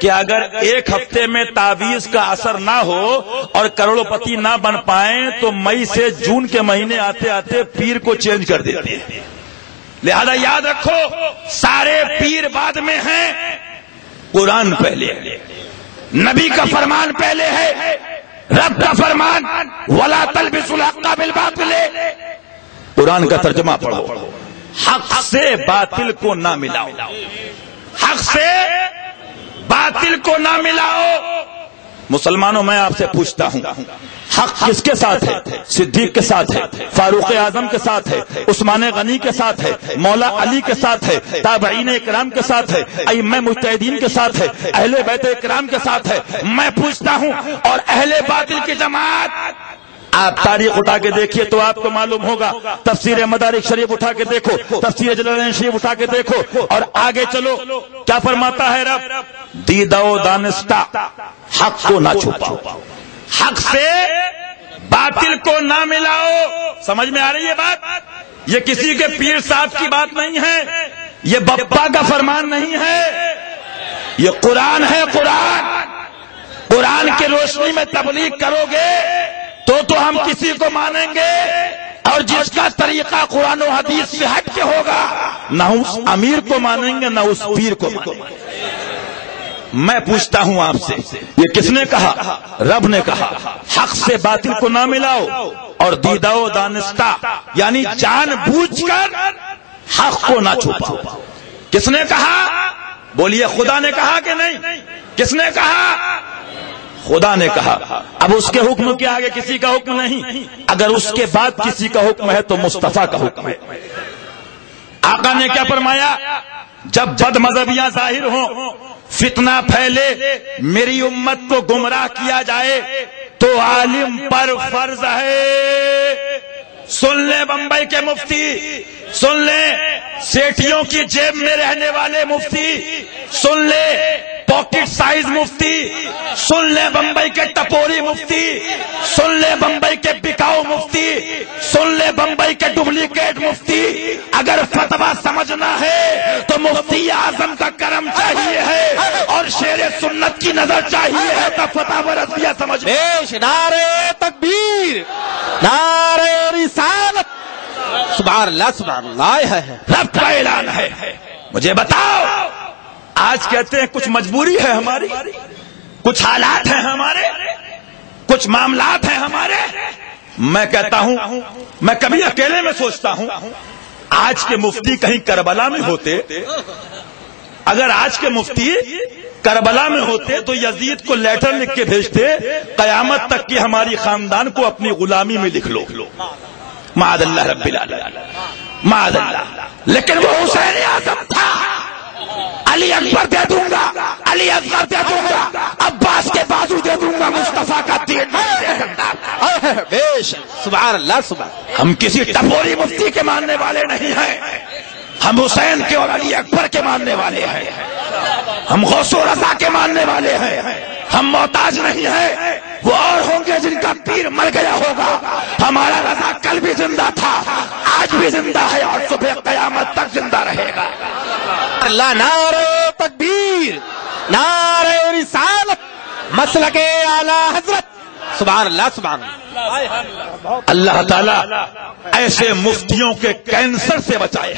کہ اگر ایک ہفتے میں تعویذ کا اثر نہ ہو اور کروڑوں پتی نہ بن پائیں تو مئی سے جون کے مہینے آتے آتے پیر کو چینج کر دیتے ہیں. لہذا یاد رکھو سارے پیر بعد میں ہیں، قرآن پہلے ہے، نبی کا فرمان پہلے ہے، رب کا فرمان وَلَا تَلْبِسُوا الْحَقَّ بِالْبَاطِلِ. قرآن کا ترجمہ پڑھو، حق سے باطل کو نہ ملاؤ، حق سے باطل کو نہ ملاؤ. مسلمانوں میں آپ سے پوچھتا ہوں، حق کس کے ساتھ ہے؟ صدیق کے ساتھ ہے، فاروق اعظم کے ساتھ ہے، عثمان غنی کے ساتھ ہے، مولا علی کے ساتھ ہے، تابعین اکرام کے ساتھ ہے، ائمہ مجتہدین کے ساتھ ہے، اہل بیت اکرام کے ساتھ ہے. میں پوچھتا ہوں اور اہل باطل کی جماعت، آپ تاریخ اٹھا کے دیکھیے تو آپ کو معلوم ہوگا. تفسیر مدارک شریف اٹھا کے دیکھو، تفسیر جلالین شریف اٹھا کے دیکھو اور آگے چلو. کیا فرماتا ہے رب؟ دیدہ و دانستہ حق کو نہ چھپاؤ، حق سے باطل کو نہ ملاؤ. سمجھ میں آ رہی ہے بات؟ یہ کسی کے پیر صاحب کی بات نہیں ہے، یہ بپا کا فرمان نہیں ہے، یہ قرآن ہے. قرآن کی روشنی میں تبلیغ کرو گے تو ہم کسی کو مانیں گے، اور جس کا طریقہ قرآن و حدیث سے ہٹ کے ہوگا نہ اس امیر کو مانیں گے نہ اس پیر کو مانیں گے. میں پوچھتا ہوں آپ سے، یہ کس نے کہا؟ رب نے کہا حق سے باطل کو نہ ملاؤ اور دیدہ و دانستہ یعنی جان بوجھ کر حق کو نہ چھپاؤ. کس نے کہا؟ بولیے خدا نے کہا کہ نہیں؟ کس نے کہا؟ خدا نے کہا. اب اس کے حکم کے آگے کسی کا حکم نہیں، اگر اس کے بعد کسی کا حکم ہے تو مصطفیٰ کا حکم ہے. آقا نے کیا فرمایا؟ جب بد مذہبیاں ظاہر ہوں، فتنہ پھیلے، میری امت کو گمراہ کیا جائے تو عالم پر فرض ہے. سن لیں بمبئی کے مفتی، سن لیں سیٹھیوں کی جیب میں رہنے والے مفتی، سن لیں پاکٹ سائز مفتی، سن لیں بمبئی کے ٹپوری مفتی، سن لیں بمبئی کے بکاؤ مفتی، سن لیں بمبئی کے ڈپلیکیٹ مفتی. اگر فتویٰ سمجھنا ہے تو مفتی اعظم کا کرم چاہیے ہے اور شیر سنت کی نظر چاہیے ہے تو فتاوی رضویہ سمجھ. نعرہ تکبیر، نعرہ رسالت، سبحان اللہ سبحان اللہ. رب کا اعلان ہے. مجھے بتاؤ، آج کہتے ہیں کچھ مجبوری ہے ہماری، کچھ حالات ہیں ہمارے، کچھ معاملات ہیں ہمارے. میں کہتا ہوں، میں کبھی اکیلے میں سوچتا ہوں آج کے مفتی کہیں کربلا میں ہوتے، اگر آج کے مفتی کربلا میں ہوتے تو یزید کو لیٹر لکھ کے بھیجتے قیامت تک کی ہماری خاندان کو اپنی غلامی میں لکھ لو. معاذ اللہ رب العالمین، معاذ اللہ. لیکن وہ حسین اعظم تھا. علی اکبر دے دوں گا، علی اصغر دے دوں گا، عباس کے بازو دے دوں گا، مصطفیٰ کا تیر نہیں دے سکتا. بیش سبحان اللہ سبحان. ہم کسی ٹپوری مفتی کے ماننے والے نہیں ہیں، ہم حسین کے اور علی اکبر کے ماننے والے ہیں، ہم غوث و رضا کے ماننے والے ہیں. ہم محتاج نہیں ہیں، وہ اور ہوں گے جن کا پیر مر گیا ہوگا. ہمارا رضا کل بھی زندہ تھا، آج بھی زندہ ہے اور صبح قیامت تک زندہ رہے گا. اللہ. نعرہ تکبیر، نعرہ رسالت، مسلک اعلی حضرت، سبحان اللہ سبحان اللہ. اللہ تعالیٰ ایسے مفتیوں کے کینسر سے بچائے.